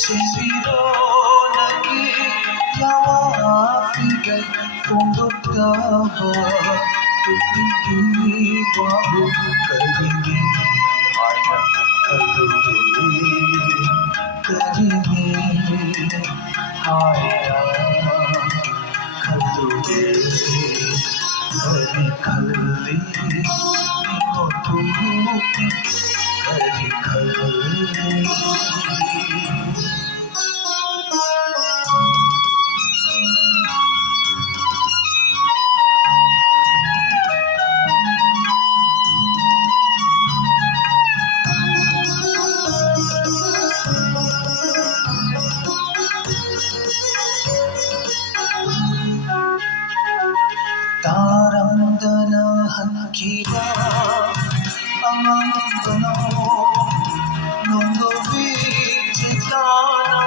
Sisironagi yawafigai fondotaba tutingi wabu karini haya karini haya kature kari nimotuki kari Taramdana hankiba amangano nungo vichitana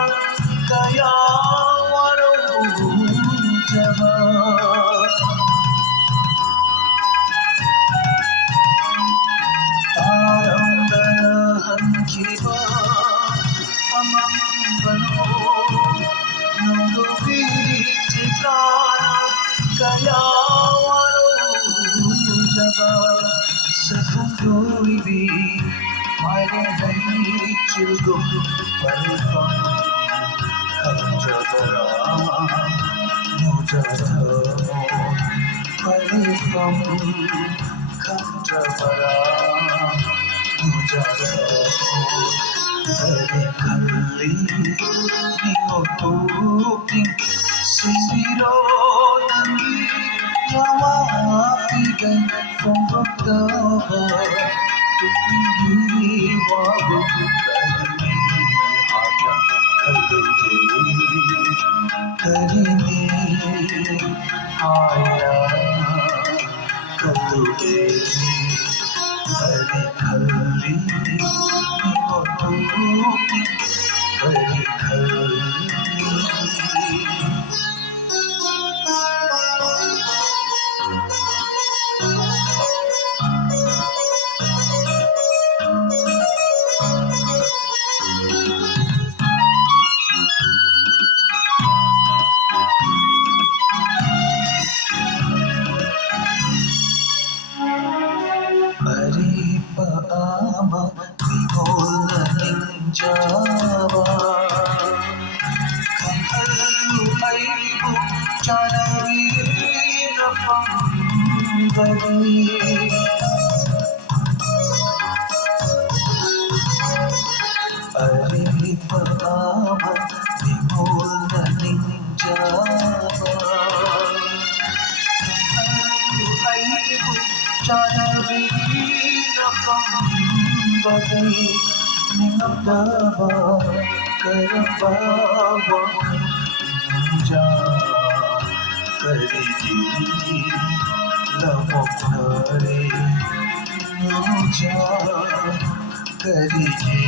kaya waro java Taramdana hankiba amangano nungo vichitana kaya Sakunduri Mare Hai Chilgo Parifam Kanjavara Mujadamo Parifam Kanjavara Mujadamo Hari Kalli Nimotuki Sisironagi yawafigai fondotaba tutingi wabu karini haya karini haya kature kalli nimotuki kalli Paripaama Vimola Ninjava Kanhalu Aibu Janavira Pambari Paripaama Vimola Ninjava Aibu Janavira Pambari Ningadava Karabava Ninja Kariji Lamokare Ninja Kariji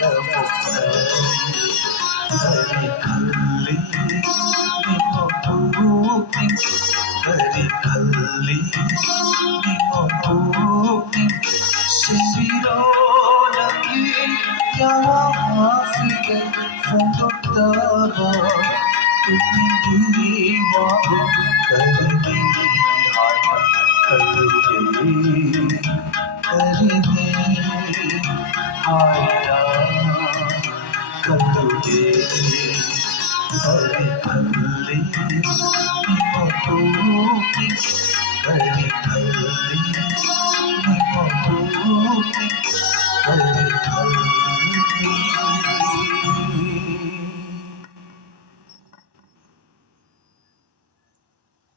Lamokare Hari Kalli Nimotuki Hari Kalli Nimotuki Sisironagi yawafigai fondotaba tutingi wabu karini haya karini haya kature hari kalli nimotuki hari kalli